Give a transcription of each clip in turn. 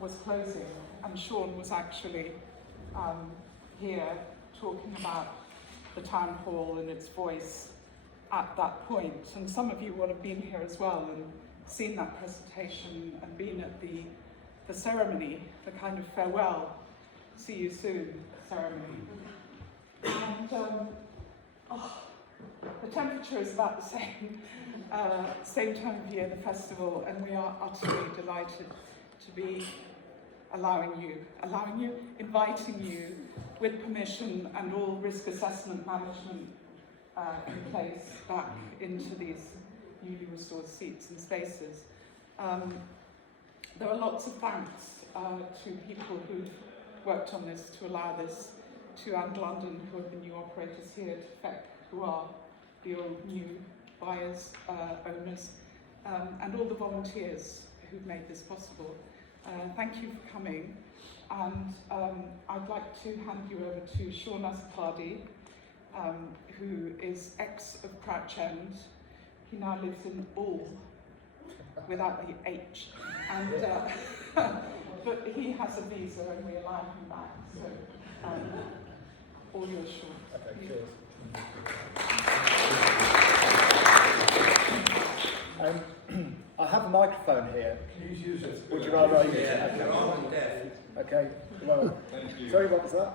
was closing, and Sean was actually here talking about the town hall and its voice at that point. And some of you will have been here as well and seen that presentation and been at the ceremony, the kind of farewell, see you soon ceremony. And the temperature is about the same time of year, the festival, and we are utterly delighted to be inviting you with permission and all risk assessment management in place back into these newly restored seats and spaces. There are lots of thanks to people who've worked on this to allow this, to And London, who are the new operators here, to FEC, who are the old new buyers, owners, and all the volunteers who've made this possible. Thank you for coming, and I'd like to hand you over to Sean Azzopardi, who is ex of Crouch End. He now lives in Hull, without the H, and but he has a visa and we allow him back, so all yours, Sean. Okay, cheers. I have a microphone here. Please use it. Would you rather I use it? Yeah, Okay. you're on deaf. Okay, well, Thank you. sorry, what was that?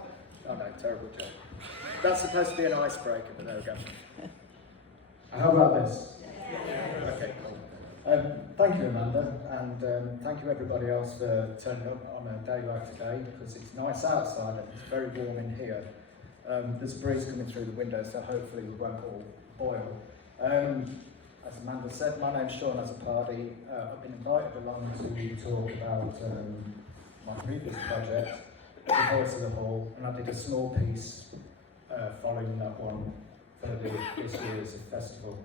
Oh no, terrible joke. That's supposed to be an icebreaker, but there we go. How about this? Okay, cool. Thank you, Amanda, and thank you everybody else for turning up on a day like today, because it's nice outside and it's very warm in here. There's a breeze coming through the window, so hopefully we won't all boil. As Amanda said, my name's Sean Azzopardi. I've been invited along to talk about my previous project, The Voice of the Hall, and I did a small piece following that one for this year's festival.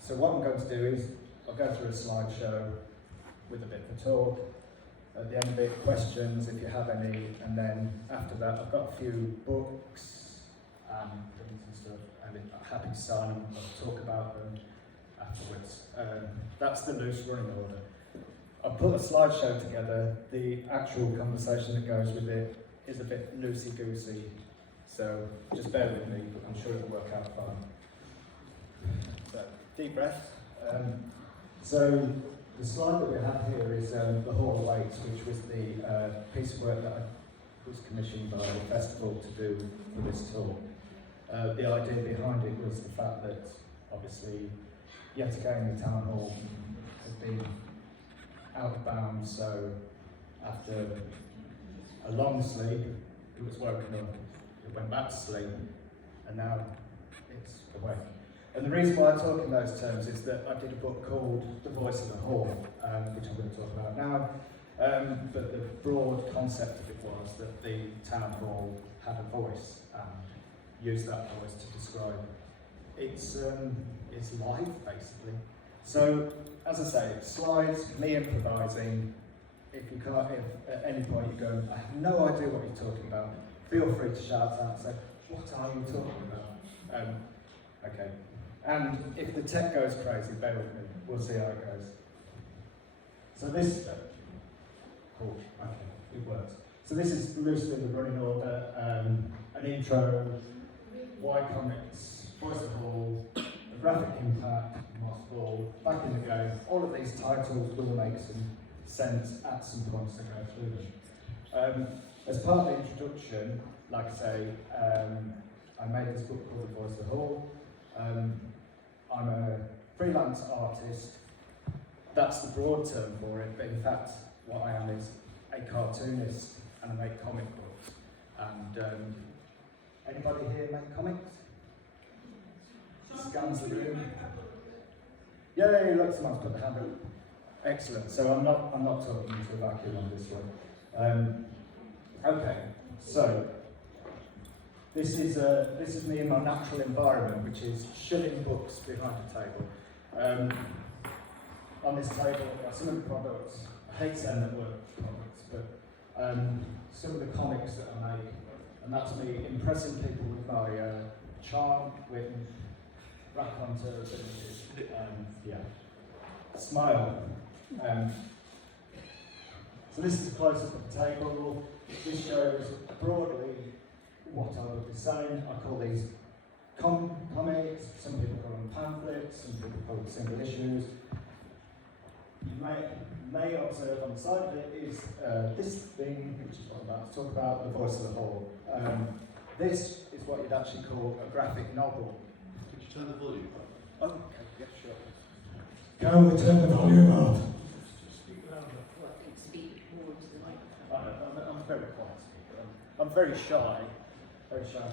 So what I'm going to do is, I'll go through a slideshow with a bit of a talk. At the end of it, questions if you have any, and then after that I've got a few books and things and stuff, and I'm happy to sign them, I'll talk about them afterwards. That's the loose running order. I've put a slideshow together. The actual conversation that goes with it is a bit loosey-goosey, so just bear with me, I'm sure it'll work out fine. So, deep breath. So the slide that we have here is the Hall Awaits, which was the piece of work that I was commissioned by the festival to do for this tour. The idea behind it was the fact that, obviously, yet again the Town Hall has been out of bounds, so after a long sleep, it was woken up, it went back to sleep, and now it's awake. And the reason why I talk in those terms is that I did a book called The Voice of the Hall, which I'm going to talk about now. But the broad concept of it was that the town hall had a voice and used that voice to describe its life, basically. So, as I say, slides, me improvising. If at any point you go, I have no idea what you're talking about, feel free to shout out and say, what are you talking about? Okay. And if the tech goes crazy, bear with me, we'll see how it goes. So this, cool, okay, it works. So this is loosely the running order, an intro, why comics, Voice of the Hall, the graphic impact, Moss Ball, back in the game. All of these titles will make some sense at some points to go through them. As part of the introduction, like I say, I made this book called The Voice of the Hall. I'm a freelance artist. That's the broad term for it, but in fact, what I am is a cartoonist and I make comic books. And anybody here make comics? Scans the room. Yay, look, someone's put the hand up. Excellent. So I'm not talking into a vacuum on this one. Okay, so. This is me in my natural environment, which is shoving books behind a table. On this table, are some of the products. I hate saying that word, products, but some of the comics that I make, and that's me impressing people with my charm, wit, raconteur abilities. Yeah, smile. So this is a close-up of the table. This shows broadly what I would be saying. I call these comics, some people call them pamphlets, some people call them single issues. You may observe on the side of it is this thing, which is what I'm about to talk about, the voice of the hall. This is what you'd actually call a graphic novel. Could you turn the volume up? Oh, okay, yeah, sure. Go and turn the volume up. Speak louder. Well, could speak more into the microphone. I'm a very quiet speaker. I'm very shy. Very shy.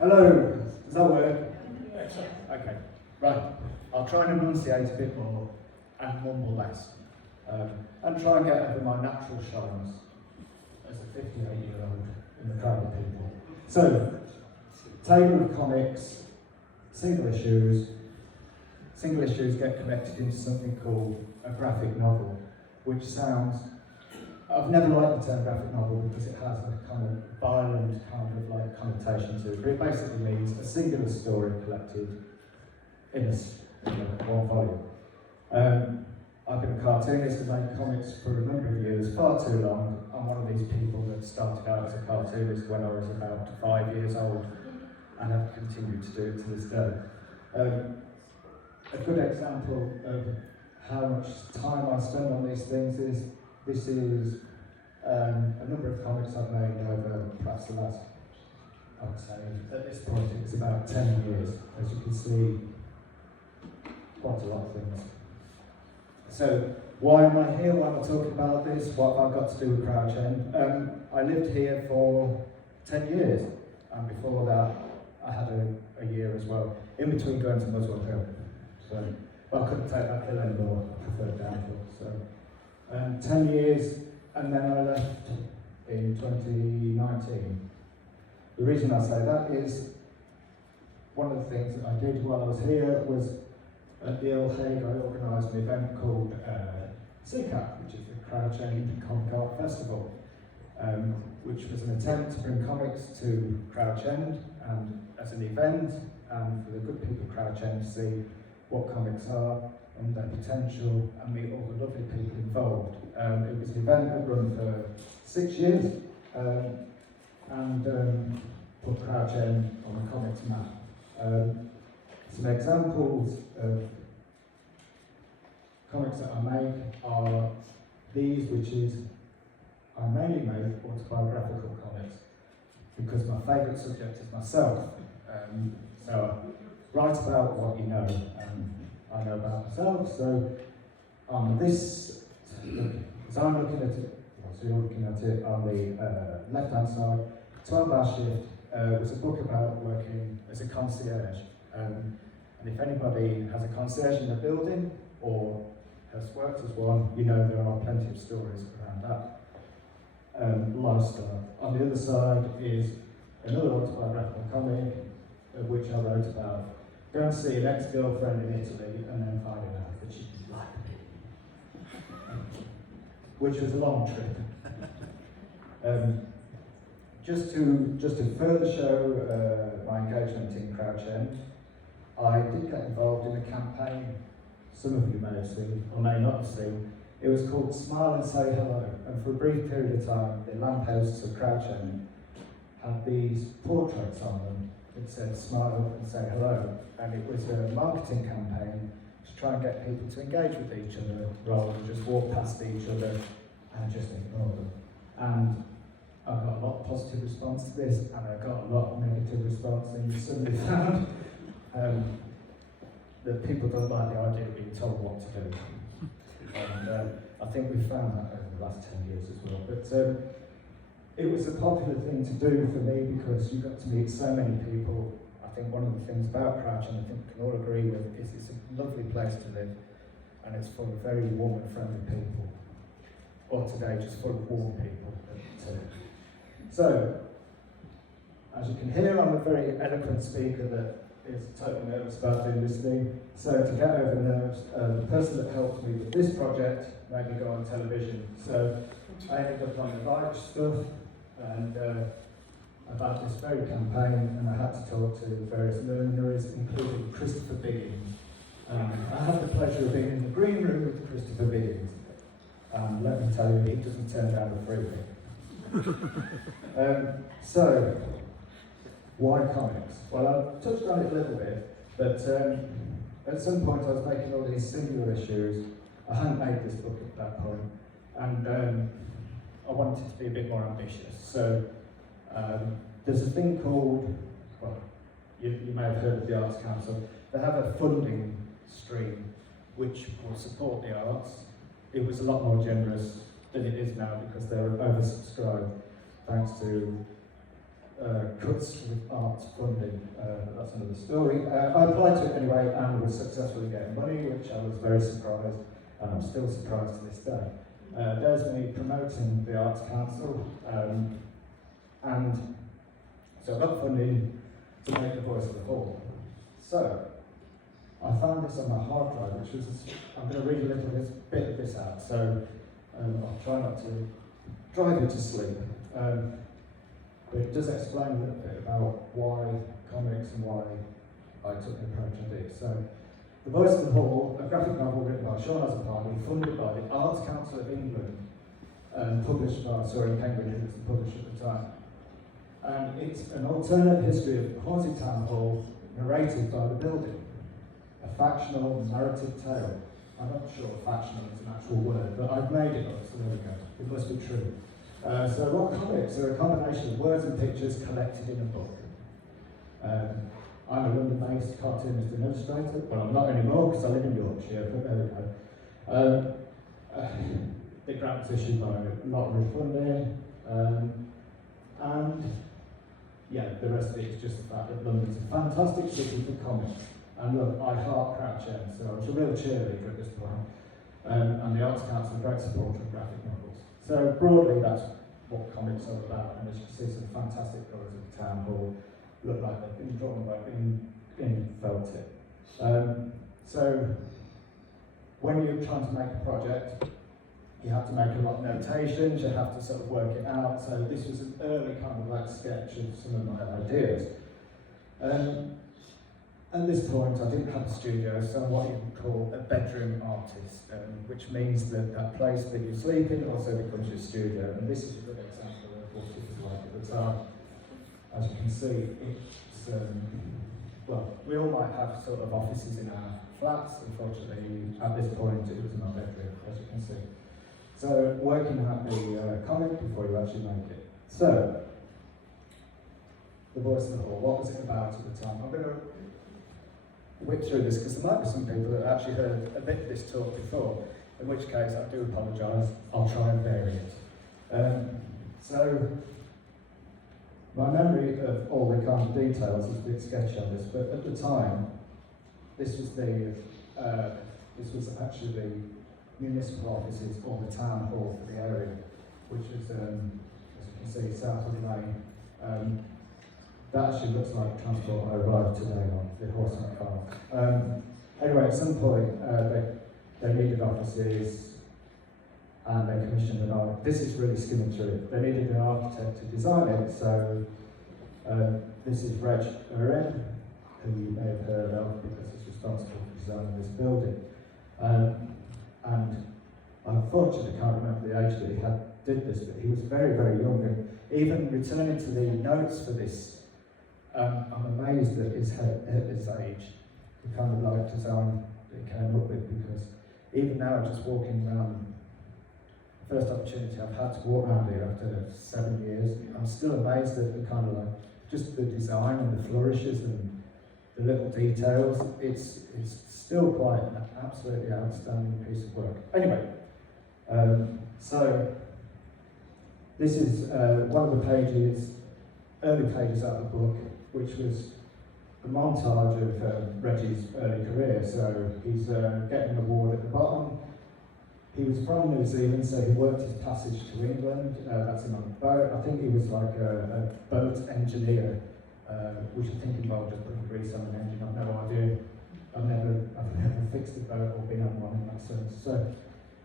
Hello, does that work? Okay, right. I'll try and enunciate a bit more and mumble less. And try and get over my natural shyness as a 58-year-old in the crowd of people. So, table of comics, single issues. Single issues get connected into something called a graphic novel, which sounds, I've never liked the term graphic novel because it has a kind of violent kind of like connotation to it, but it basically means a singular story collected in one volume. I've been a cartoonist and made comics for a number of years, far too long. I'm one of these people that started out as a cartoonist when I was about 5 years old and have continued to do it to this day. A good example of how much time I spend on these things is, this is a number of comics I've made over perhaps the last, I would say, at this point it's about 10 years. As you can see, quite a lot of things. So, why am I here? Why am I talking about this? What have I got to do with Crouch End? I lived here for 10 years, and before that, I had a year as well, in between going to Muswell Hill. So, well, I couldn't take that hill anymore, I preferred downhill. So, 10 years, and then I left in 2019. The reason I say that is, one of the things that I did while I was here was, at the Old Hague, I organised an event called CCAP, which is the Crouch End Comic Art Festival, which was an attempt to bring comics to Crouch End and as an event, and for the good people of Crouch End to see what comics are and their potential and meet all the lovely people involved. It was an event that run for 6 years and put Crouch End on the comics map. Some examples of comics that I make are these, which is, I mainly make autobiographical comics because my favourite subject is myself. So I write about what you know, and I know about myself. So on this, as I'm looking at it, so you're looking at it on the left-hand side, 12-Hour Shift was a book about working as a concierge. And if anybody has a concierge in their building or has worked as one, you know there are plenty of stories around that lifestyle. On the other side is another autobiographical comic, which I wrote about going to see an ex-girlfriend in Italy and then finding out that she didn't like me, which was a long trip. Just to further show my engagement in Crouch End, I did get involved in a campaign some of you may have seen or may not have seen. It was called Smile and Say Hello, and for a brief period of time the lampposts of Crouch End had these portraits on them that said smile and say hello, and it was a marketing campaign to try and get people to engage with each other rather than just walk past each other and just ignore them. And I got a lot of positive response to this, and I got a lot of negative response, and you suddenly found that people don't like the idea of being told what to do. And I think we've found that over the last 10 years as well. But it was a popular thing to do for me because you got to meet so many people. I think one of the things about Crouch, and I think we can all agree with, is it's a lovely place to live, and it's full of very warm and friendly people. Or today, just full of warm people. So, as you can hear, I'm a very eloquent speaker that is totally nervous about doing this thing. So to get over nerves, the person that helped me with this project made me go on television. So I ended up on the Vibe stuff and about this very campaign, and I had to talk to various luminaries, including Christopher Biggins. I had the pleasure of being in the green room with Christopher Biggins. And let me tell you, he doesn't turn down a freebie. So, why comics? Well, I touched on it a little bit, but at some point I was making all these singular issues. I hadn't made this book at that point, and I wanted to be a bit more ambitious. So, there's a thing called, well, you may have heard of the Arts Council. They have a funding stream which will support the arts. It was a lot more generous than it is now because they're oversubscribed thanks to cuts with arts funding. That's another story. I applied to it anyway and was successfully getting money, which I was very surprised, and I'm still surprised to this day. There's me promoting the Arts Council, and so I got funding to make the Voice of the Hall. So, I found this on my hard drive, which was, I'm going to read a little bit of this out, so I'll try not to drive you to sleep. But it does explain a little bit about why comics and why I took the approach I did. So, The Voice of the Hall, a graphic novel written by Azzopardi, funded by the Arts Council of England, and published by Soaring Penguin, who was the publisher at the time. And it's an alternate history of Hornsey Town Hall, narrated by the building. A factional narrative tale. I'm not sure factional is an actual word, but I've made it up, so there we go. It must be true. So what comics are a combination of words and pictures collected in a book. I'm a London-based cartoonist and illustrator. Well, I'm not anymore because I live in Yorkshire, but there we go. The grant was issued by lottery funding, and yeah, the rest of it is just the fact that London's a fantastic city for comics. And look, I heart Crouch End, so I was a real cheerleader at this point. And the Arts Council is a great supporter of graphic novels. So broadly, that's what comics are about. And as you can see, some fantastic colours of the town hall look like they've been drawn by in felt tip. So when you're trying to make a project, you have to make a lot of notations, you have to sort of work it out. So this was an early kind of like sketch of some of my ideas. At this point, I didn't have a studio, so I'm what you would call a bedroom artist, which means that that place that you sleep in also becomes your studio. And this is a good example of what it was like at the time. As you can see, it's, well, we all might have sort of offices in our flats. Unfortunately, at this point, it was in my bedroom, as you can see. So, working out the comic before you actually make it. So, The Voice of the Hall, what was it about at the time? I'm going to whip through this because there might be some people that actually heard a bit of this talk before, in which case I do apologise, I'll try and vary it. So, my memory of all the kind of details is a bit sketchy on this, but at the time, this was actually the municipal offices or the town hall for the area, which is, as you can see, south of the lane. That actually looks like transport I arrived today on, the horse and car. Anyway, at some point, they needed offices and they commissioned an architect. This is really skimming through it. They needed an architect to design it, so this is Reg Uren, who you may have heard of because he's responsible for designing this building. And unfortunately, I can't remember the age that he did this, but he was very, very young. And even returning to the notes for this, I'm amazed at his age, the kind of like design that he came up with, because even now, just walking around, the first opportunity I've had to walk around here after 7 years, I'm still amazed at the kind of like, just the design and the flourishes and the little details. It's still quite an absolutely outstanding piece of work. Anyway, so this is one of the pages, early pages out of the book, which was a montage of Reggie's early career. So he's getting an award at the bottom. He was from New Zealand, so he worked his passage to England. That's him on the boat. I think he was like a boat engineer, which I think involved just putting grease on an engine. I've no idea. I've never fixed a boat or been on one in that sense. So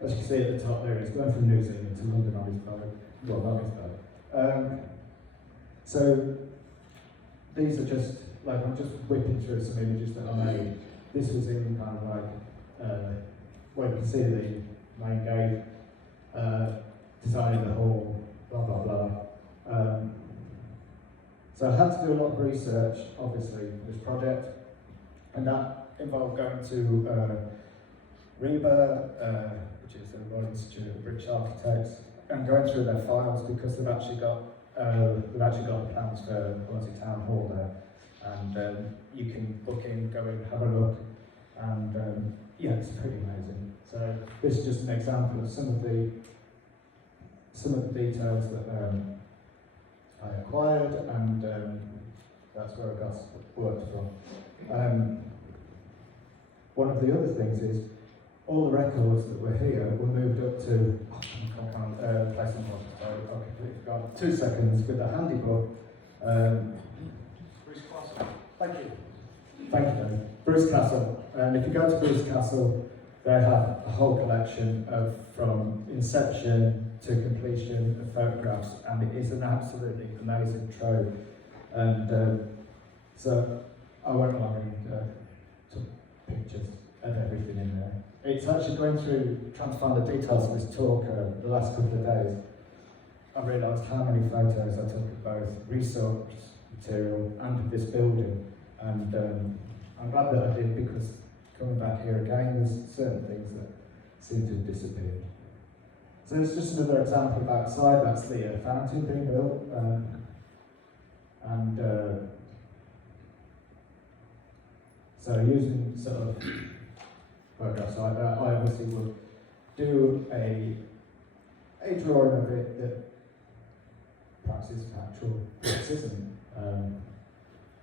as you can see at the top there, he's going from New Zealand to London on his boat. Well, on his boat. So these are just, like, I'm just whipping through some images that I made. This was in kind of like, well, you can see the main gate. designing the hall, blah blah blah. So I had to do a lot of research, obviously, for this project, and that involved going to RIBA, which is the Royal Institute of British Architects, and going through their files because they've actually got plans for Hornsey Town Hall there, and you can book in, go in, have a look, and yeah, it's pretty amazing. So this is just an example of some of the details that I acquired, and that's where I got work from. One of the other things is all the records that were here were moved up to place them on. So I completely forgot. 2 seconds with the handy book. Bruce Castle. Thank you. Thank you, Dave. Bruce Castle. And if you go to Bruce Castle, they have a whole collection of from inception to completion of photographs, and it is an absolutely amazing trove. And so I went along and took pictures of everything in there. It's actually going through, trying to find the details of this talk the last couple of days. I realised how many photos I took of both resource material and of this building, and I'm glad that I did, because coming back here again, there's certain things that seem to have disappeared. So it's just another example of outside. That's the fountain being built, and so using sort of photographs like that, I obviously would do a drawing of it that perhaps is factual, perhaps isn't.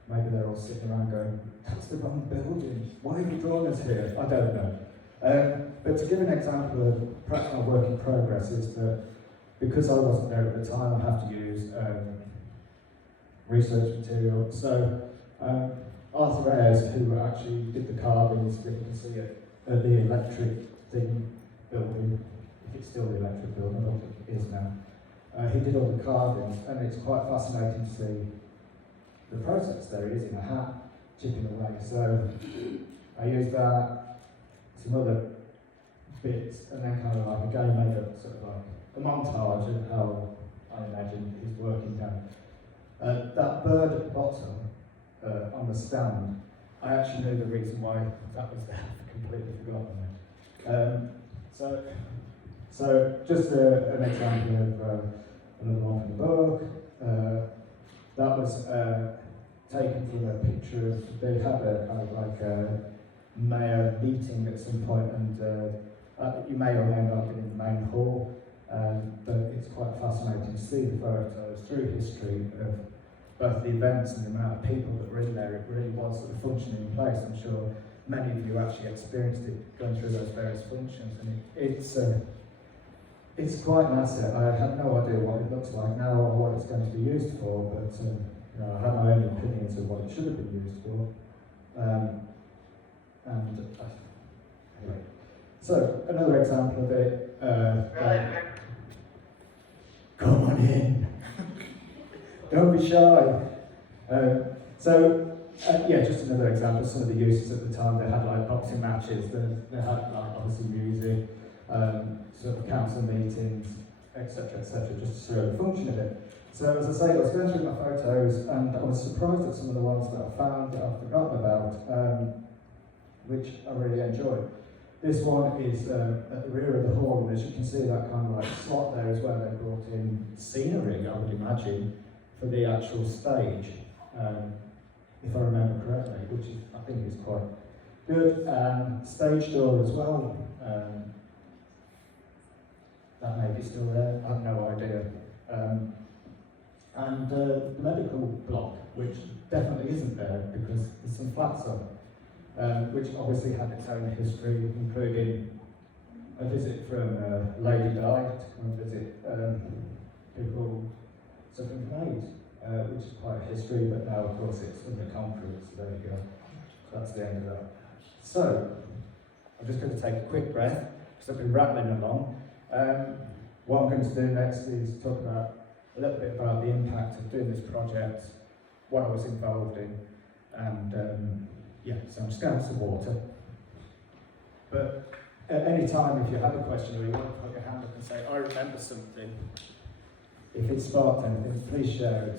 Maybe they're all sitting around going, that's the wrong building, why have you drawn us here? I don't know. But to give an example of perhaps my work in progress is that because I wasn't there at the time, I have to use research material. So Arthur Ayres, who actually did the carvings that you can see at the electric thing building, if it's still the electric building, I don't think it is now. He did all the carvings, and it's quite fascinating to see the process. There he is in a hat, chipping away. So I used that, some other bits, and then kind of like again made up sort of like a montage of how I imagine he's working down. That bird at the bottom on the stand, I actually knew the reason why that was there. I've completely forgotten it. So just an example of another one from the book. That was taken from a picture of, they had a kind of like a mayor meeting at some point, and you may or may not have been in the main hall, but it's quite fascinating to see the photos through history of both the events and the amount of people that were in there. It really was sort of functioning in place. I'm sure many of you actually experienced it going through those various functions, and it's quite an asset. I had no idea what it looks like now or what it's going to be used for, but you know, I had my own opinions of what it should have been used for. Anyway, so another example of it. Come on in. Don't be shy. Yeah, just another example. Some of the uses at the time, they had like boxing matches. They had like obviously music. Sort of council meetings, etc., just to show the function of it. So as I say, I was going through my photos, and I was surprised at some of the ones that I found that I've forgotten about, which I really enjoyed. This one is at the rear of the hall, and as you can see, that kind of like slot there is where they brought in scenery, I would imagine, for the actual stage, if I remember correctly, which is, I think is quite good. Stage door as well. That may be still there, I have no idea. And the medical block, which definitely isn't there because there's some flats on, which obviously had its own history, including a visit from Lady Di to come and visit people suffering from AIDS, which is quite a history, but now of course it's under concrete, so there you go. That's the end of that. So, I'm just going to take a quick breath, because I've been rattling along. What I'm going to do next is talk about a little bit about the impact of doing this project, what I was involved in, and yeah, so I'm just going to have some water. But at any time, if you have a question or you want to put your hand up and say, I remember something, if it sparked anything, please share.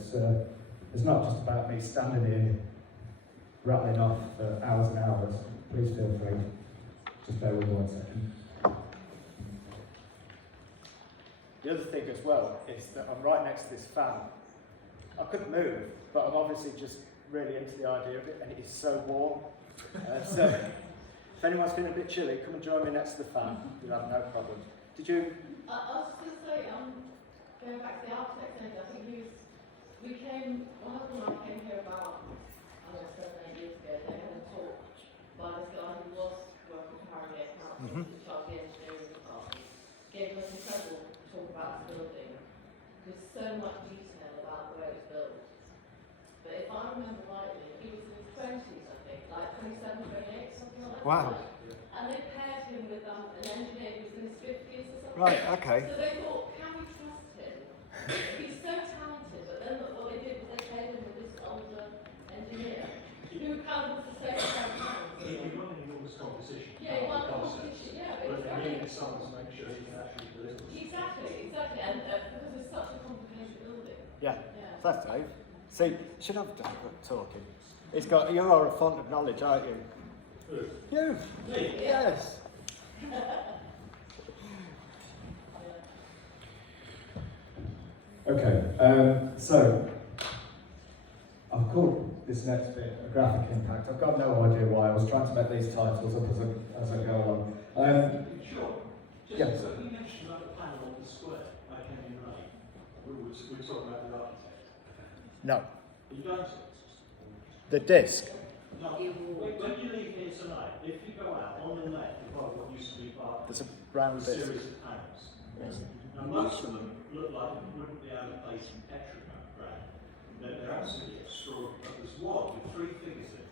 It's not just about me standing here rattling off for hours and hours. Please feel free. Just bear with me 1 second. The other thing as well is that I'm right next to this fan. I couldn't move, but I'm obviously just really into the idea of it, and it is so warm. So if anyone's feeling a bit chilly, come and join me next to the fan. You'll have no problem. Did you? I was just going to say, going back to the architect thing, I think one of them I came here about, I don't know, 7, 8 years ago, they had a talk by this guy who was working for Harrogate Council, in charge of the engineering department, gave us incredible talk about the building. There's so much detail about the way it's built. But if I remember rightly, he was in his 20s, I think, like 27, 28, something like that. Wow. And they paired him with an engineer who was in his 50s or something. Right, okay. So they thought, can we trust him? He's so talented, but then what they did was they paired him with this older engineer who kind of was the same kind of hands. He won an enormous competition. Yeah, he won a competition, yeah, but But it's they very... needed someone to make sure he can actually deliver. Exactly, and because it's such a complicated building. Yeah. Yeah. That's Dave. See, should have done talking. It's got, you are a font of knowledge, aren't you? Who? You. Me? Yes. Okay, so I've called this next bit a graphic impact. I've got no idea why. I was trying to make these titles up as I go along. Sure. Just Yes. so you mentioned about the panel on the square, I came in late. We're talking about the architect. No, You don't? the disc. No. When you leave here tonight, if you go out on the left above what used to be part of There's a round a disc. series of panels. Now most of them look like it wouldn't be out of place in petroglyph. They're absolutely extraordinary. But there's one with 3 figures in it.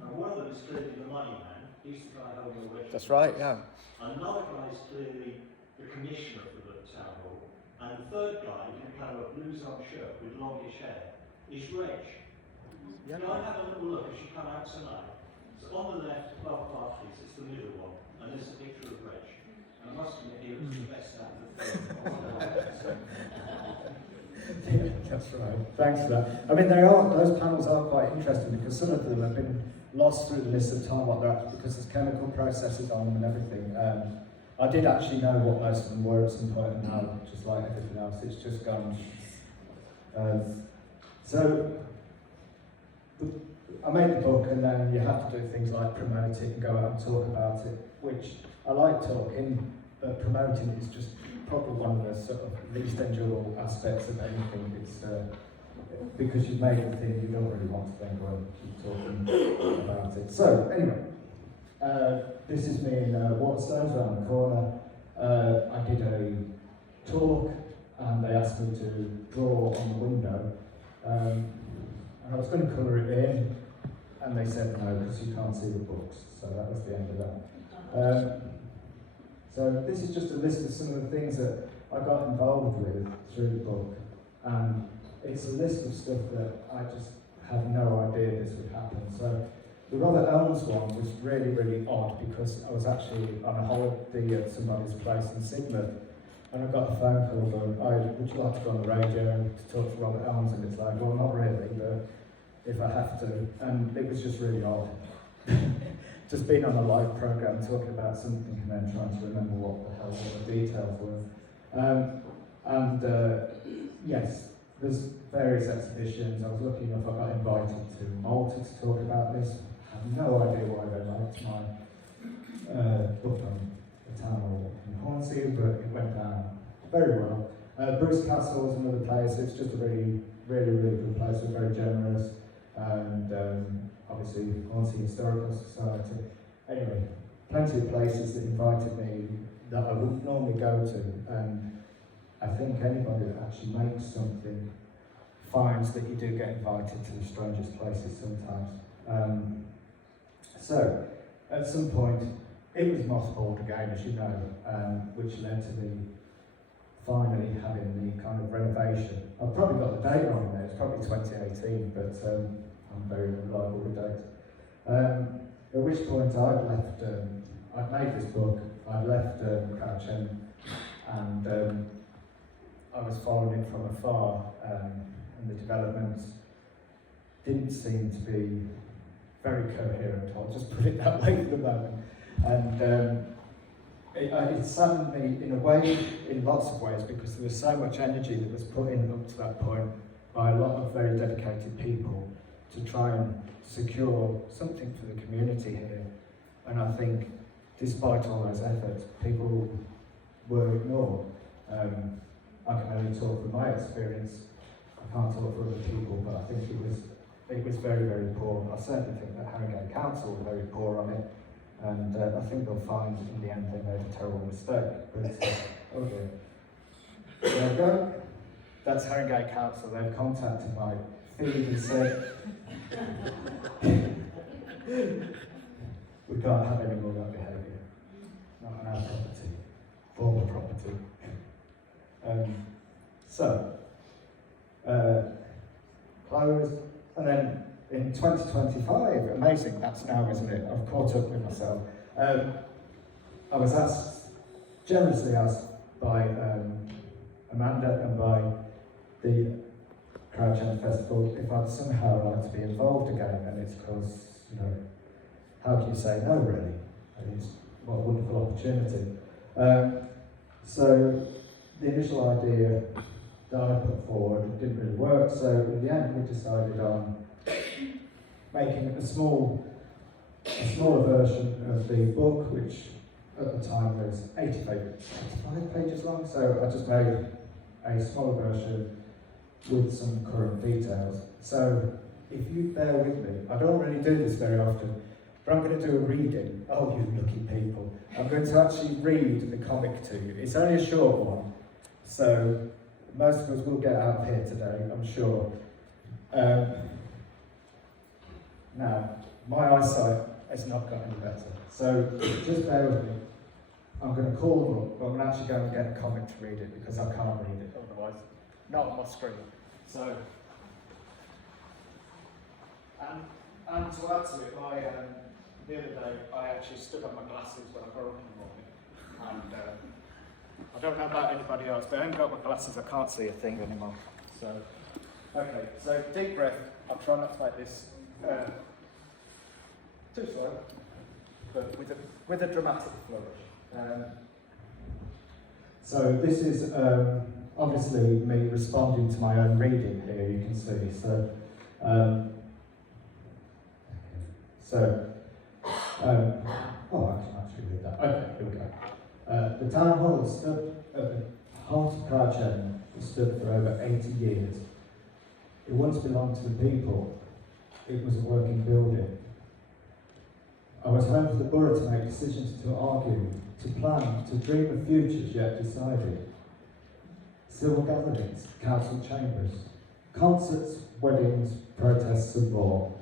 Now one of them is clearly the money man. He's the guy holding the wedge. That's right, yeah. Another guy is clearly the commissioner for the town hall. And the third guy, in kind of a blues-on shirt with longish hair, is Reg. Yeah. Go and have a little look as you come out tonight. So on the left, above Barclays, it's the middle one, and there's a picture of Reg. And I must admit, he looks the best out of the third. That's right. Thanks for that. I mean, those panels are quite interesting because some of them have been lost through the mist of time, because there's chemical processes on them and everything. I did actually know what most of them were at some point, and now, just like everything else, it's just gone. So I made the book, and then you have to do things like promote it and go out and talk about it, which I like talking, but promoting is just probably one of the sort of least enjoyable aspects of anything. It's because you've made the thing, you don't really want to then go and keep talking about it. So anyway, this is me in Waterstones around the corner. I did a talk, and they asked me to draw on the window. And I was going to colour it in, and they said no, because you can't see the books. So that was the end of that. So this is just a list of some of the things that I got involved with through the book. And it's a list of stuff that I just had no idea this would happen. So the Robert Elms one was really, really odd, because I was actually on a holiday at somebody's place in Sigmund, and I got a phone call going, would you like to go on the radio to talk to Robert Elms? And it's like, well, not really, but if I have to. And it was just really odd. Just being on a live programme talking about something and then trying to remember what the details were. Yes, there's various exhibitions. I was lucky enough, I got invited to Malta to talk about this. I have no idea why they liked my book on the town hall in Hornsey, but it went down very well. Bruce Castle is another place. It's just a really, really, really good place. It's very generous. And obviously Hornsey Historical Society. Anyway, plenty of places that invited me that I wouldn't normally go to, and I think anybody that actually makes something finds that you do get invited to the strangest places sometimes. So, at some point, it was mothballed again, as you know, which led to me finally having the kind of renovation. I've probably got the date wrong there, it's probably 2018, but I'm very reliable with dates. At which point I'd made this book, I I left Crouch End and I was following it from afar, and the developments didn't seem to be very coherent. I'll just put it that way for the moment. And it saddened me in a way, in lots of ways, because there was so much energy that was put in up to that point by a lot of very dedicated people to try and secure something for the community here. And I think, despite all those efforts, people were ignored. I can only talk from my experience. I can't talk for other people, but I think it was very, very poor. I certainly think that Harringay Council were very poor on it, and I think they'll find in the end they made a terrible mistake. But oh dear. There we go. That's Harringay Council. They've contacted my feed and said we can't have any more of that behaviour. Not on our property, former property. Closed, and then in 2025, amazing, that's now, isn't it? I've caught up with myself. I was generously asked by Amanda and by the Crouch End Festival if I'd somehow like to be involved again, and it's because, how can you say no, really? And it's what a wonderful opportunity. So the initial idea that I put forward didn't really work, so in the end we decided on making a smaller version of the book, which at the time was 85 pages long, so I just made a smaller version with some current details. So if you bear with me, I don't really do this very often, but I'm going to do a reading. Oh, you lucky people. I'm going to actually read the comic to you. It's only a short one, so most of us will get out of here today, I'm sure. Now, my eyesight has not got any better, so just bear with me. I'm going to call them up, but I'm actually going to get a comic to read it because I can't read it otherwise. Not on my screen. So, and to add to it, the other day I actually stood on my glasses when I got up in the morning, and I don't know about anybody else, but I haven't got my glasses, I can't see a thing anymore. So, okay, so deep breath. I'll try not to make this too slow, but with a dramatic flourish. So this is obviously me responding to my own reading here, you can see. Oh, I can actually read that. Okay, here we go. The town hall stood at the heart of Crouch End. It stood for over 80 years. It once belonged to the people. It was a working building. I was home for the borough to make decisions, to argue, to plan, to dream of futures yet decided. Civil gatherings, council chambers, concerts, weddings, protests and more.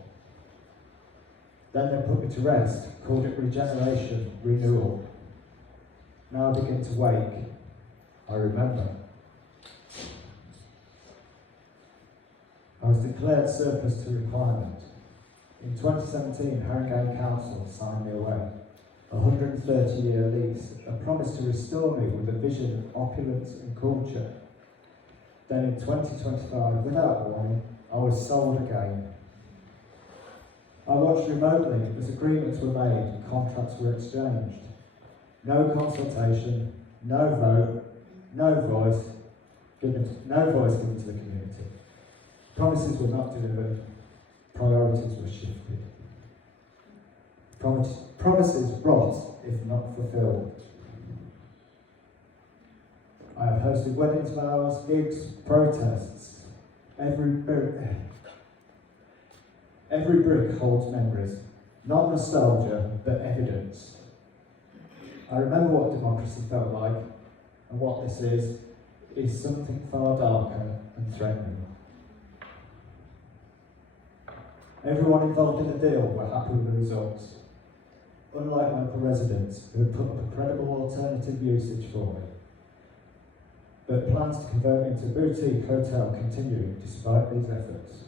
Then they put me to rest, called it regeneration, renewal. Now I begin to wake. I remember. I was declared surplus to requirement. In 2017, Harringay Council signed me away. A 130-year lease, a promise to restore me with a vision of opulence and culture. Then in 2025, without warning, I was sold again. I watched remotely as agreements were made and contracts were exchanged. No consultation, no vote, no voice given to the community. Promises were not delivered, priorities were shifted. Promises rot if not fulfilled. I have hosted weddings, vows, gigs, protests. Every brick holds memories, not nostalgia, but evidence. I remember what democracy felt like, and what this is something far darker and threatening. Everyone involved in the deal were happy with the results. Unlike local residents who had put up a credible alternative usage for me. But plans to convert it into a boutique hotel continued despite these efforts.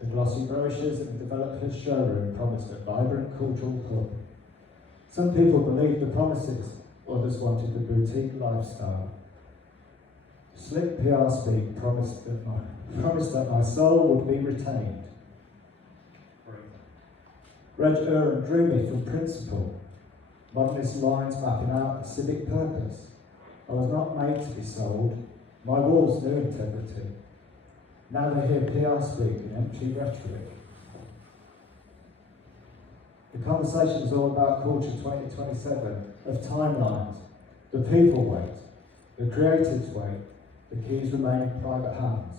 The glossy brochures in the developer's showroom promised a vibrant cultural hub. Some people believed the promises, others wanted the boutique lifestyle. Slick PR speak promised that my soul would be retained. Reg Uren drew me from principle, modernist lines mapping out a civic purpose. I was not made to be sold. My walls knew integrity. Now they hear PR speak in empty rhetoric. The conversation is all about Culture 2027, of timelines. The people wait, the creatives wait, the keys remain in private hands.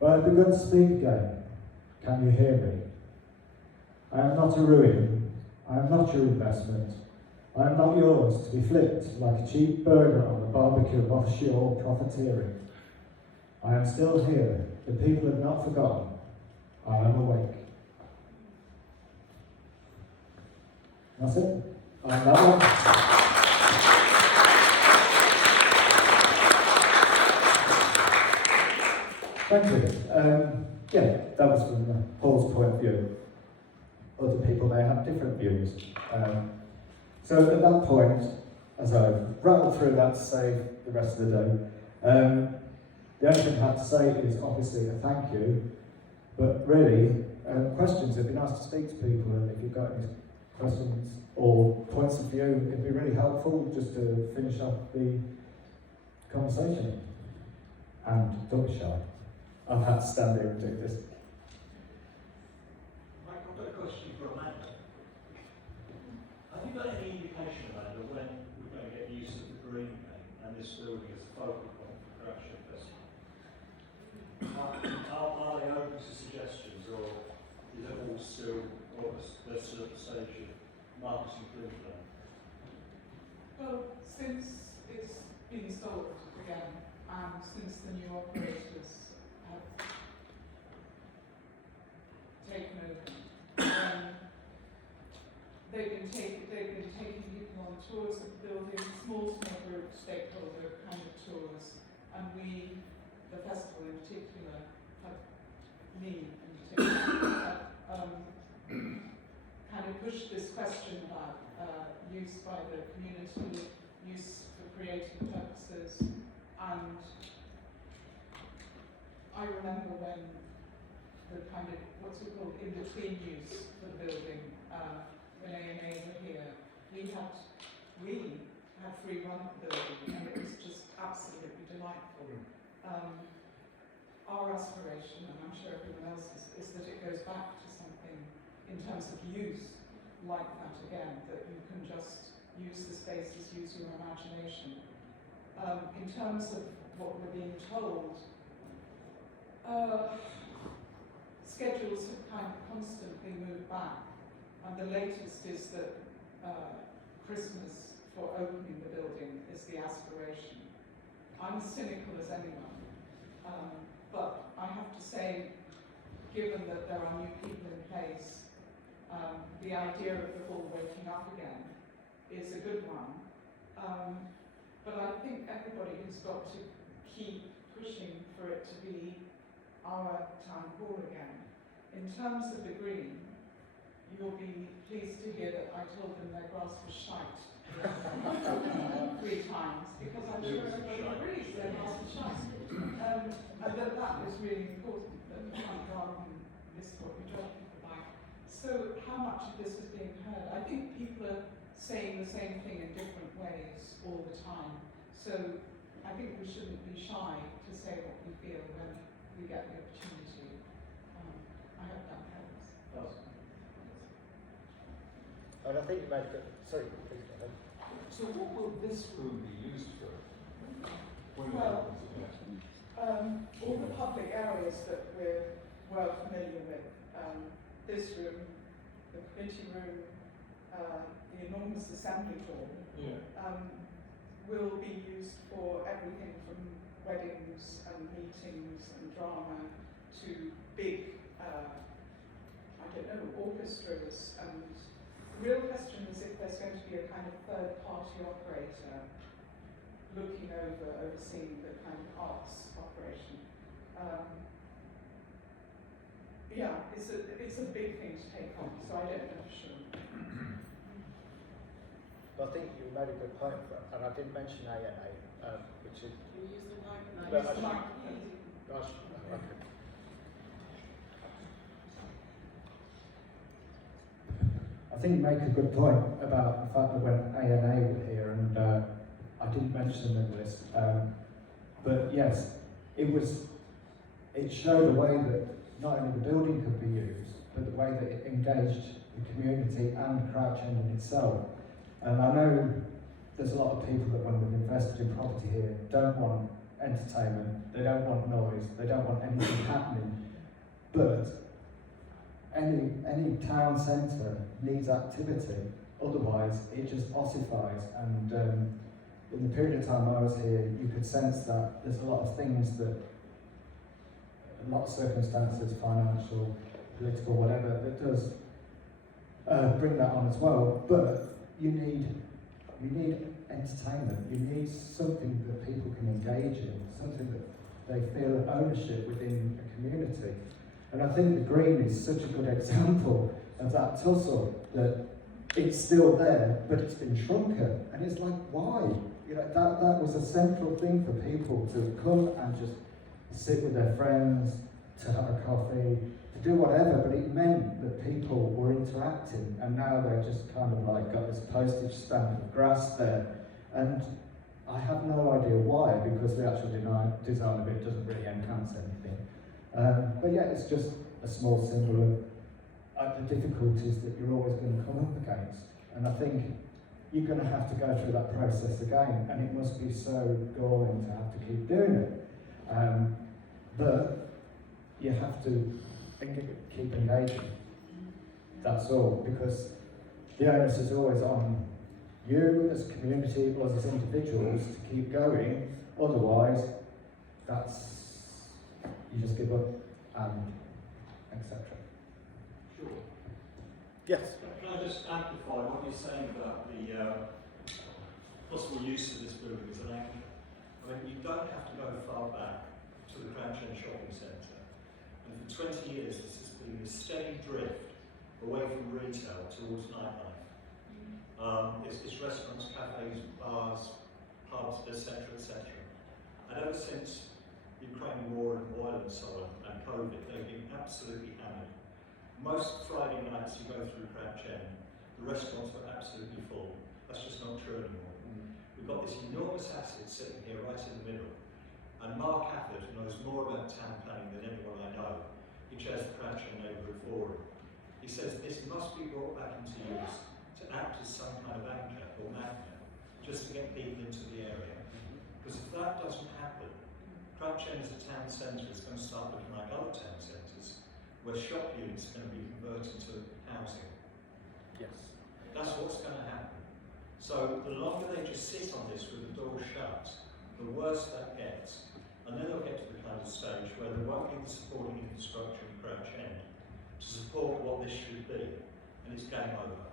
But I've begun to speak again. Can you hear me? I am not a ruin. I am not your investment. I am not yours to be flipped like a cheap burger on the barbecue of offshore profiteering. I am still here. The people have not forgotten. I am awake. That's it. I'm that one. Thank you. Yeah, that was from Paul's point of view. Other people may have different views. So at that point, as I rattle through that to save the rest of the day, the only thing I have to say is obviously a thank you, but really, questions. It'd be nice to speak to people, and if you've got any questions or points of view, it'd be really helpful just to finish off the conversation. And don't be shy. I've had to stand here and do this. Mike, I've got a question for Amanda. Have you got any indication, Amanda, when we're going to get use of the green paint and this building as a focal point for Crouch Festival? Are they open to suggestions, or is it all still, or they're still at the stage of marketing green plan? Well, since it's been sold again, and since the new operators have taken over, they've been taking people on tours of the building, small group stakeholder kind of tours, and we, the festival in particular, me in particular, kind of pushed this question about use by the community, use for creative purposes, and I remember when the kind of, what's it called, in-between use for the building, when AMA were here, we had free run of the building, and it was just absolutely delightful. Our aspiration, and I'm sure everyone else's, is that it goes back to something in terms of use like that again, that you can just use the spaces, use your imagination. In terms of what we're being told, schedules have kind of constantly moved back, and the latest is that Christmas for opening the building is the aspiration. I'm as cynical as anyone, but I have to say, given that there are new people in place, the idea of the hall waking up again is a good one. But I think everybody has got to keep pushing for it to be our town hall again. In terms of the green, you'll be pleased to hear that I told them their grass was shite 3 times, because I'm sure everybody agrees their grass was shite. And that was really important, that the front garden is what we judge people by. So how much of this is being heard? I think people are saying the same thing in different ways all the time. So I think we shouldn't be shy to say what we feel when we get the opportunity. I hope that helps. And I think you made a good, sorry, please go ahead. So what will this room be used for? Well, all the public areas that we're well familiar with, this room, the committee room, the enormous assembly hall, will be used for everything from weddings and meetings and drama to big, orchestras. And the real question is if there's going to be a kind of third-party operator looking overseeing the kind of arts operation. It's a big thing to take on, so I don't know for sure. But I think you made a good point, and I didn't mention ANA, which is... Can you use the mic? No, Use I the mic, please. Okay. I think you make a good point about the fact that when ANA were here, and I didn't mention them in this, but yes, it showed a way that not only the building could be used, but the way that it engaged the community and Crouch End in itself. And I know there's a lot of people that when we've invested in property here don't want entertainment, they don't want noise, they don't want anything happening, but any town centre needs activity, otherwise it just ossifies. And in the period of time I was here, you could sense that there's a lot of things that, a lot of circumstances, financial, political, whatever, that does bring that on as well. But you need entertainment, you need something that people can engage in, something that they feel ownership within a community. And I think the Green is such a good example of that tussle, that it's still there, but it's been shrunken. And it's like, why? You know, that was a central thing for people to come and just sit with their friends, to have a coffee, to do whatever, but it meant that people were interacting, and now they've just kind of like got this postage stamp of grass there. And I have no idea why, because the actual design of it doesn't really enhance anything. But yeah, it's just a small symbol of the difficulties that you're always going to come up against. And I think you're going to have to go through that process again, and it must be so galling to have to keep doing it. But you have to keep engaging. That's all, because the onus is always on you as a community, us as individuals, to keep going. Otherwise, you just give up, and etc. Sure. Yes. Can I just amplify what you're saying about the possible use of this building as an anchor? I mean, you don't have to go far back to the Crouch End Shopping Centre. And for 20 years, this has been a steady drift away from retail towards nightlife. It's restaurants, cafes, bars, pubs, etc., etc. And ever since the Ukraine war and oil and so on, and COVID, they've been absolutely hammered. Most Friday nights you go through Crouch End, the restaurants are absolutely full. That's just not true anymore. We've got this enormous asset sitting here right in the middle. And Mark Hafford knows more about town planning than anyone I know. He chairs the Crouch End Neighbourhood Forum. He says this must be brought back into use to act as some kind of anchor or magnet, just to get people into the area. Because if that doesn't happen, Crouch End as a town centre is going to start looking like other town centres, where shop units are going to be converted to housing. Yes. That's what's going to happen. So the longer they just sit on this with the door shut, the worse that gets. And then they'll get to the kind of stage where there won't be the supporting infrastructure in Crouch End to support what this should be, and it's game over.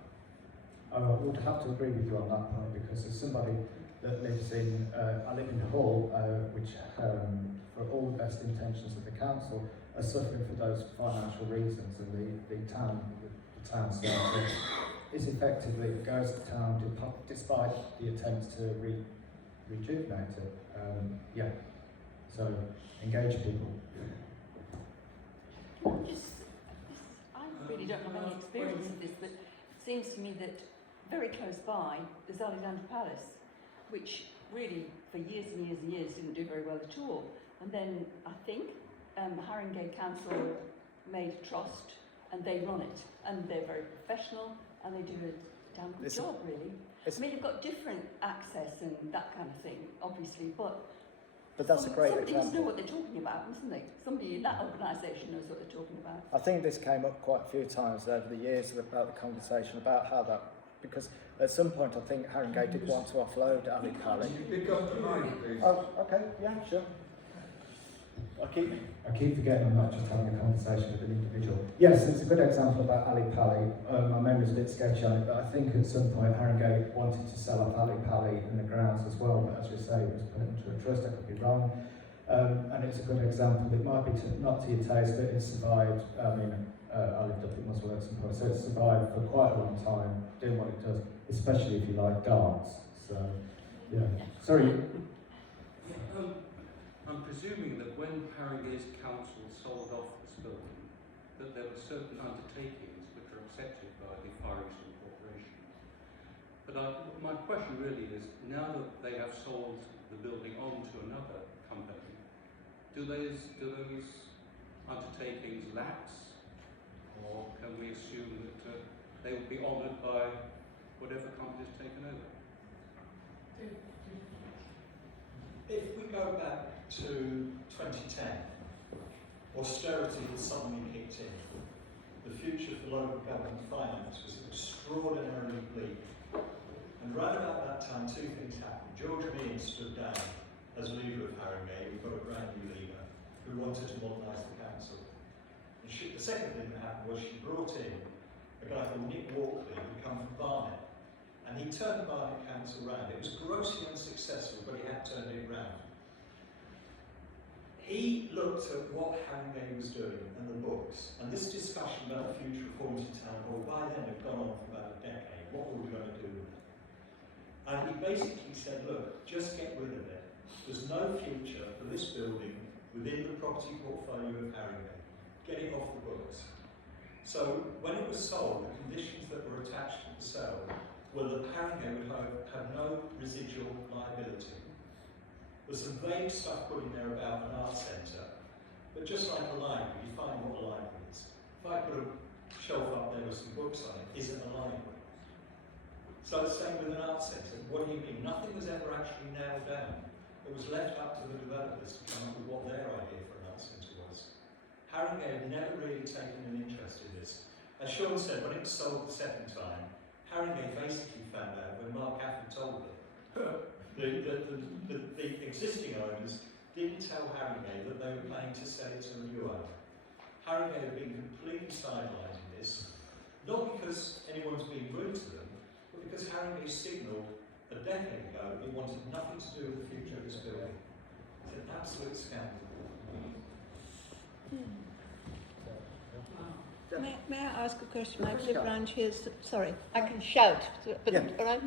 I would have to agree with you on that point, because as somebody that lives in, I live in Hull, which for all the best intentions of the council, are suffering for those financial reasons, and the town centre is effectively a ghost town despite the attempts to rejuvenate it. Yeah, so engage people. I really don't have any experience of this, but it seems to me that very close by, there's Alexandra Palace, which really, for years and years and years, didn't do very well at all. And then, I think, Haringey Council made a trust, and they run it. And they're very professional, and they do a damn good job, really. I mean, they've got different access and that kind of thing, obviously, but that's a great somebody example. must know what they're talking about, mustn't they? Somebody in that organisation knows what they're talking about. I think this came up quite a few times over the years about the conversation about how that, because at some point I think Haringey did want to offload Ali Pali. Can you pick up the mic, please? Oh, okay, yeah, sure. I keep forgetting I'm not just having a conversation with an individual. Yes, it's a good example about Ali Pali. My memory's a bit sketchy on it, but I think at some point Haringey wanted to sell off Ali Pali in the grounds as well, but as we say, it was put into a trust. I could be wrong. And it's a good example. It might be not to your taste, but it survived. I mean, I lived up in Muswell at some point, so it survived for quite a long time, doing what it does. especially if you like dance. So, yeah. Sorry. I'm presuming that when Haringey's council sold off this building, that there were certain undertakings which are accepted by the Hornsey Corporation. But my question really is, now that they have sold the building on to another company, do those undertakings lapse, or can we assume that they will be honoured by whatever company has taken over? If we go back to 2010, austerity had suddenly kicked in. The future for local government finance was extraordinarily bleak. And right about that time, two things happened. George Meehan stood down as leader of Haringey. We got a brand new leader who wanted to modernise the council. And the second thing that happened was she brought in a guy called Nick Walkley, who'd come from Barnet. And he turned the Barnet Council round. It was grossly unsuccessful, but he had turned it round. He looked at what Haringey was doing and the books, and this discussion about the future of Hornsey Town Hall by then had gone on for about a decade. What were we going to do with it? And he basically said, look, just get rid of it. There's no future for this building within the property portfolio of Haringey. Get it off the books. So when it was sold, the conditions that were attached to the sale were that Haringey would have no residual liability. There's some vague stuff put in there about an art centre, but just like a library, you find what a library is. If I put a shelf up there with some books on it, is it a library? So the same with an art centre. What do you mean? Nothing was ever actually nailed down. It was left up to the developers to come up with what their idea for an art centre was. Haringey had never really taken an interest in this. As Sean said, when it was sold the second time, Haringey basically found out when Mark Afford told them. The existing owners didn't tell Haringey that they were planning to sell it to a new owner. Haringey had been completely sidelined in this, not because anyone's been rude to them, but because Haringey signalled a decade ago that it wanted nothing to do with the future of this building. It's an absolute scandal. May I ask a question? I've lived around here, sorry, I can shout, but Yeah. all right?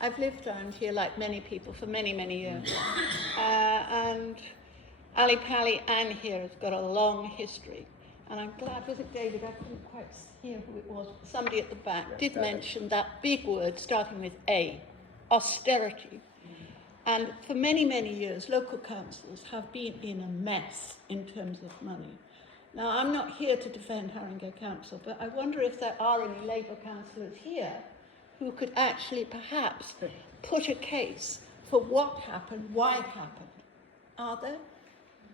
I've lived around here like many people for many, many years. And Ali Pali Ann here has got a long history. And I'm glad, was it David? I couldn't quite hear who it was. Somebody at the back Yes, did David. mention that big word starting with A, austerity. And for many, many years, local councils have been in a mess in terms of money. Now, I'm not here to defend Haringey Council, but I wonder if there are any Labour councillors here who could actually perhaps put a case for what happened, why it happened. Are there?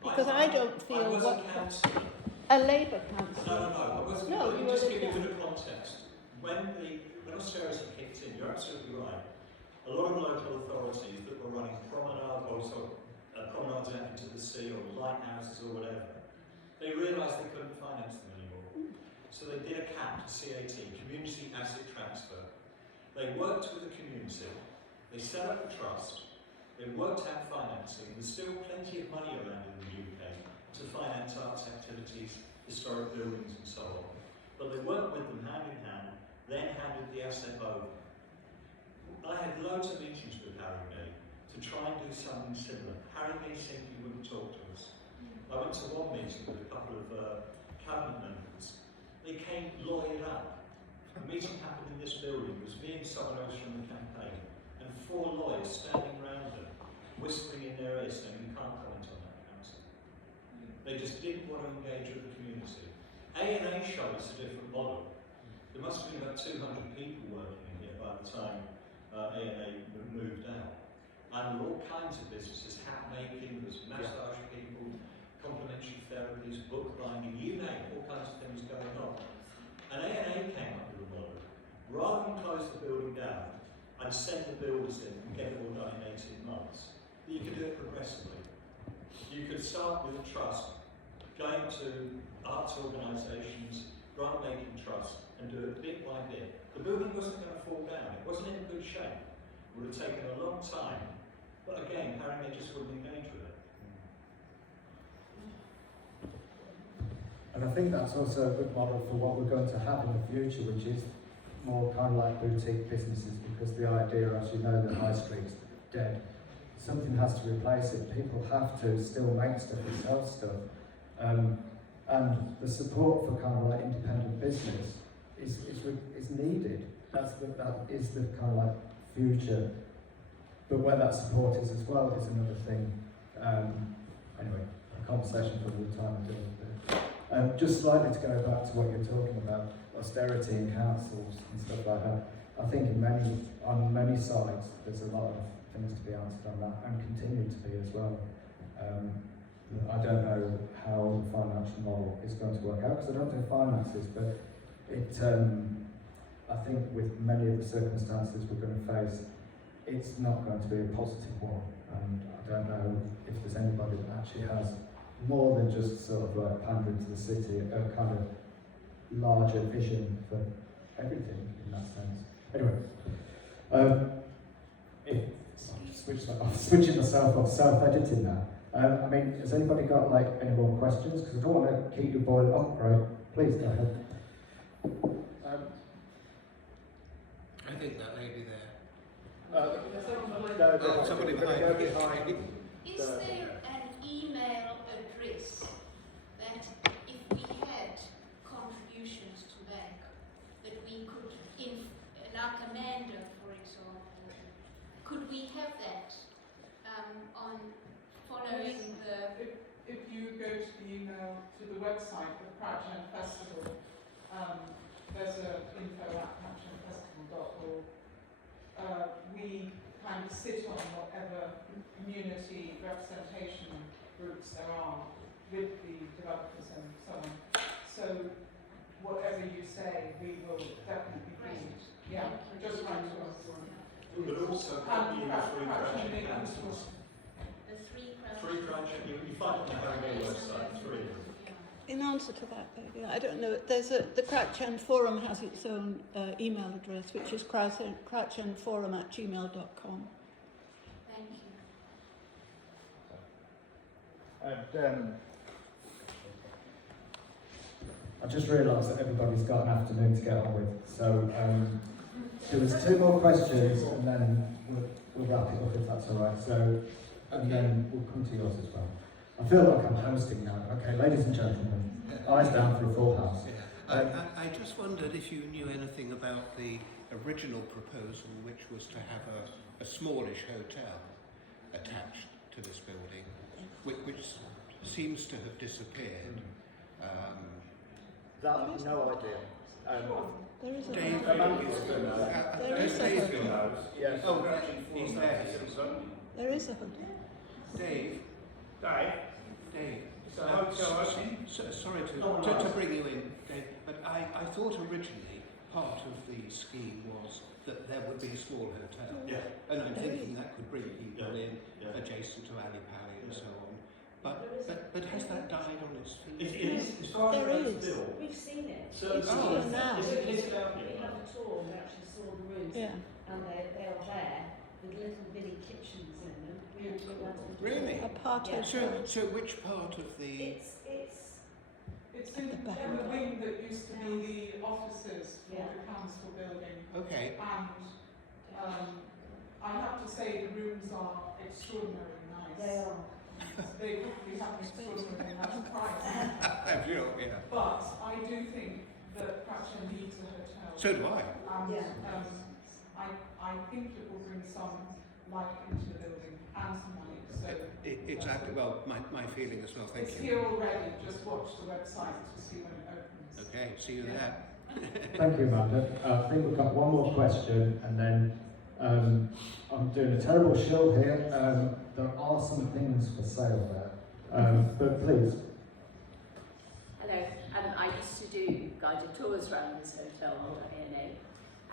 Because I don't feel I was what a councillor. a Labour councillor. No, I wasn't. No, Let you me just were give you a the- bit of context. When austerity kicked in, you're absolutely right. A lot of the local authorities that were running promenades out into the sea or lighthouses or whatever, they realised they couldn't finance them anymore. So they did a CAT, CAT, Community Asset Transfer. They worked with the community, they set up a trust, they worked out financing. There's still plenty of money around in the UK to finance arts activities, historic buildings and so on. But they worked with them hand in hand, then handed the asset over. I had loads of meetings with Haringey to try and do something similar. Haringey simply wouldn't talk to us. I went to one meeting with a couple of cabinet members. They came lawyered up. The meeting happened in this building. It was me and someone else from the campaign, and 4 lawyers standing around them, whispering in their ears saying, "You can't comment on that, council." They just didn't want to engage with the community. A&A showed us a different model. There must have been about 200 people working in here by the time A&A moved out. And there were all kinds of businesses, hat making, there was massage people, complementary therapies, book binding, you name it, all kinds of things going on. And A&A came up with a model. Rather than close the building down and send the builders in and get it all done in 18 months, you could do it progressively. You could start with a trust, going to arts organisations, grant making trust, and do it bit by bit. The building wasn't going to fall down, it wasn't in good shape. It would have taken a long time, but again, Haringey just wouldn't engage with it. And I think that's also a good model for what we're going to have in the future, which is more kind of like boutique businesses, because the idea, as you know, the high street's dead. Something has to replace it. People have to still make stuff and sell stuff. And the support for kind of like independent business is needed. That is the kind of like future. But where that support is as well is another thing. Anyway, a conversation for all the time. Just slightly to go back to what you're talking about, austerity in councils and stuff like that. I think on many sides there's a lot of things to be answered on that, and continue to be as well. I don't know how the financial model is going to work out, because I don't do finances, but I think with many of the circumstances we're going to face, it's not going to be a positive one, and I don't know if there's anybody that actually has more than just sort of like pandering to the city, a kind of larger vision for everything in that sense. Anyway, I'm switching myself off, self-editing now. I mean, has anybody got like any more questions? Because I don't want to keep you boiling up, right? Please go ahead. I think that lady there. No, somebody behind. Go behind. Is there an email address that if we had contributions to make, that we could, like Amanda, for example, could we have that on following the... If you go to the email, to the website, the Crouch End Festival, there's an info@crouchendfestival.org. We kind of sit on whatever community representation groups there are with the developers and so on. So whatever you say, we will definitely read. Yeah, just write to us. But also, three Crouch End, you find it on the Harrogate website, three. In answer to that, I don't know. The Crouch End Forum has its own email address, which is crouchendforum@gmail.com. Thank you. And I just realised that everybody's got an afternoon to get on with. So there was 2 more questions, and then we'll wrap it up if that's all right. So, and then we'll come to yours as well. I feel like I'm hosting now. Okay, ladies and gentlemen, eyes down for a full house. Yeah. I just wondered if you knew anything about the original proposal, which was to have a smallish hotel attached to this building, which seems to have disappeared. That, no idea. There is a Dave, There is a hotel. Yes. oh, he's there. There is a hotel. Dave. Sorry to bring you in, Dave, but I thought originally part of the scheme was that there would be a small hotel. Yeah. And I'm thinking that could bring people in Yeah. adjacent to Ali Pali and so on. But has that died on its feet? It is, as far There as is. Bill. We've seen it. So It's here now. Is it out We here? had a tour, we actually saw the rooms, Yeah. and they are there with little bitty kitchens in them. We actually went on the Really? tour. A part Yeah. of So which part of the... It's in the wing that used to be the offices for Yeah. the council building. Okay. And I have to say the rooms are extraordinarily nice. They are. They probably have an extraordinarily nice price. yeah. But I do think that Crouch End needs a hotel. So do I. And Yeah. I think it will bring some life into the building and some money. So Exactly. Well, my feeling as well. Thank it's you. here already. Just watch the website to see when it opens. Okay. See you there. Thank you, Amanda. I think we've got one more question, and then I'm doing a terrible show here. There are some things for sale there, but please. Hello, I used to do guided tours around this hotel called A&A,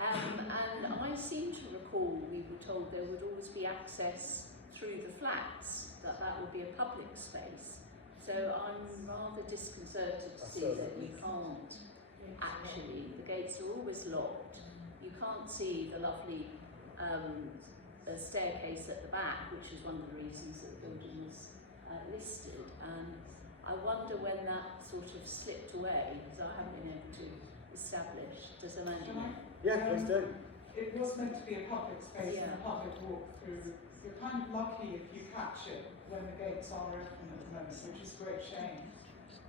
and I seem to recall we were told there would always be access through the flats, that would be a public space. So I'm rather disconcerted to see that you can't actually, the gates are always locked, you can't see the lovely staircase at the back, which is one of the reasons that the building was listed, and I wonder when that sort of slipped away, because I haven't been able to establish. Does Amanda know? Yeah, please do. It was meant to be a public space and a Yeah. public walk through. You're kind of lucky if you catch it when the gates are open at the moment, which is a great shame.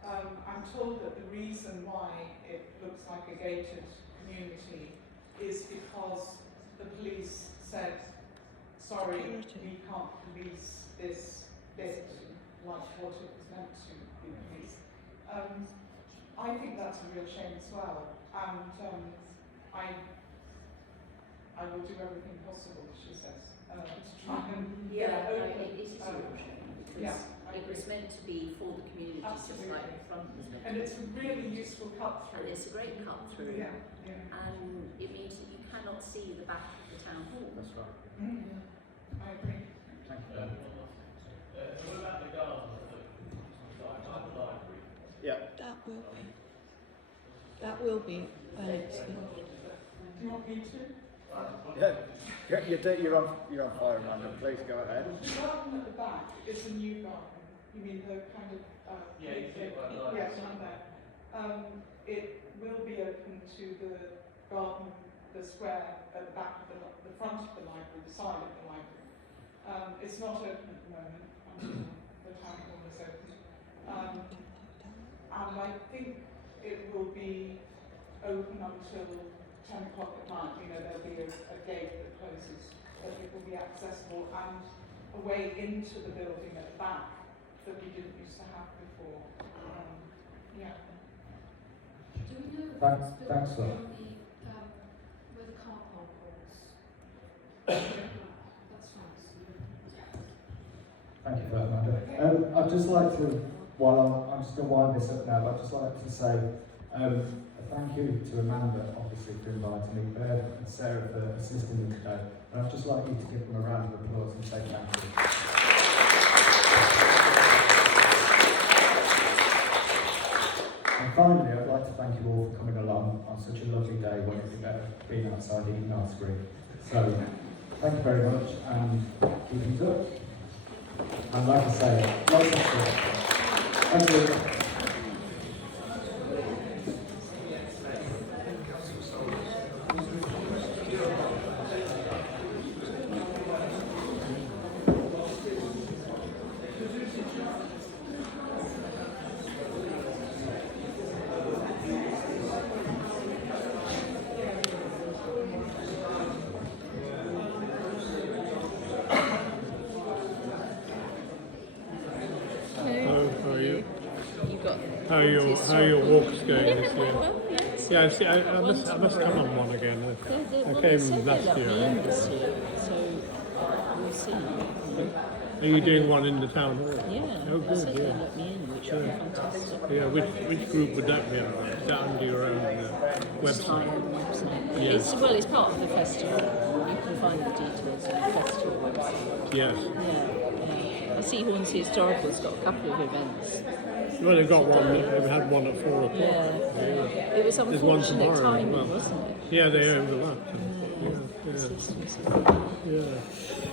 I'm told that the reason why it looks like a gated community is because the police said, sorry, we can't police this bit like what it was meant to be policed. I think that's a real shame as well, and I will do everything possible, she says, to try and get it open. It is a real shame because Yeah, it was meant to be for the community, just like the front was meant and to it's a really useful cut And through. it's a great cut through. Yeah, yeah. And it means that you cannot see the back of the town hall. That's right. I agree. Thank you. What about the garden? Like the library? Yeah. That will be Alex. Do you want me to? Yeah. You're on fire, Amanda. Please go ahead. The garden at the back is a new garden. You mean the kind of Yeah, you see it by the yes, on there. It will be open to the garden, the square at the back of the front of the library, the side of the library. It's not open at the moment until the town hall is open. And I think it will be open until 10 o'clock at night. You know, there'll be a gate that closes, but it will be accessible and a way into the building at the back that we didn't used to have before. Yeah. Do we know if Thanks, this thanks, building Laura. will be where the car park was? That's fine. Thank you for that, Amanda. I'd just like to, while I'm just going to wind this up now, but I'd just like to say a thank you to Amanda, obviously, for inviting me, Bev and Sarah for assisting me today. And I'd just like you to give them a round of applause and say thank you. And finally, I'd like to thank you all for coming along on such a lovely day when it's better being outside eating ice cream. So, thank you very much and keep in touch. And like I say, lots of stuff. Thank you. How are your walks going this year? Yeah, I see. I must come on one again. I came last year. We'll see. Are you doing one in the town hall? Yeah, Oh, good. they Yeah. let me in, which would be fantastic. Yeah. Which group would that be under? Is that under your own website? Yes. It's part of the festival. You can find the details on the festival website. Yes. Yeah. I see Hornsey Historical's got a couple of events. Well, they've got one. They've had one at 4 o'clock. Yeah. It was There's one unfortunate tomorrow as timing, well. wasn't it? Yeah, they overlapped. Yeah. Systems. Yeah.